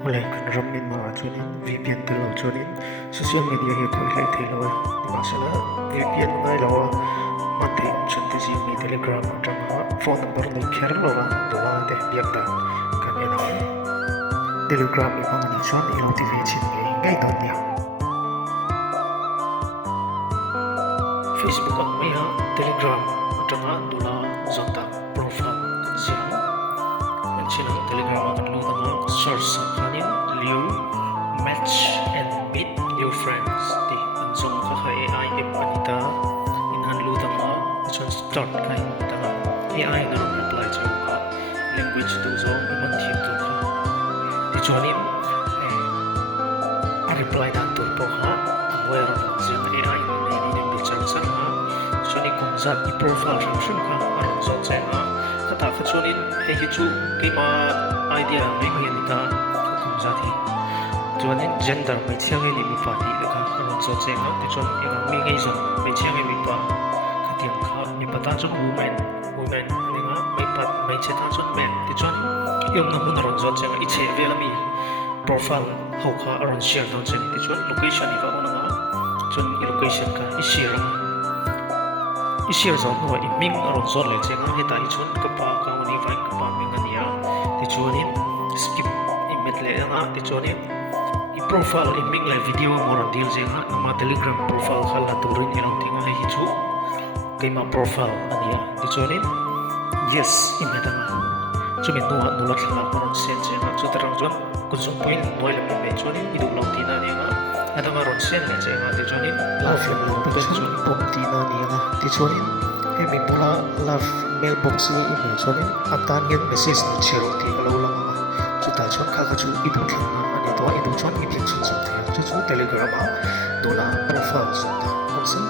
Mulai kan ramin mga chunin VPN talo chunin social media hi toilet thelo di masala VPN ngai lawa mate chunte ji mi telegram atama phone number ni kher lawa dola de biakta kan ena telegram ni pang ni chon i notification ngai don dia Facebook ang may ha telegram atama dola zonta profile kan siya telegram akan lu tama source kanin liu match and meet new friends di ansong ka AI ipanita inhan lu tama chon start kain tama AI na reply cho ka language to zo man thim to ka di chonin a reply dan to po ha where zin AI ni ni bi chang sang ha choni kong zat i profile shim ka aron zo chen ha kata ka chonin he hi chu ke ma idea ring hin ta kum zati chuanin gender mai chiang ni mi pa ti ka ron so che ma ti chon eng mi ngai zon mai chiang mi pa ka tiang kha mi pa ta chon women ni nga mai che ta chon men ti chon yom na mun ron so che i che ve la mi profile ho kha ron share don che ti chon location ni ka ona nga chon i location ka i share zon ho i ming ron so le che nga he ta i chon ka pa ka ni vai ka pa mi nga nia ti chuanin skip image le nga ti chuanin i profile i ming le video mo ron dil je nga ma telegram profile khala turin irang tinga hi chu keima profile ania ti chuanin yes image nga chumi nuwa thla mo ron sen je nga chu tarang chuan kusung point noi le me chuanin i du long ti na ni nga adama ron sen le je nga ti chuanin love le pe chuan pom ti na ni nga ti chuanin he mi bola love mailbox ni email chuanin atan gen message ni chero ti lo lang ma chu ta chuan kha chu i du thlang na ani to i du chuan i phik chun chum the chu telegram ha dola profile chu ta kon sim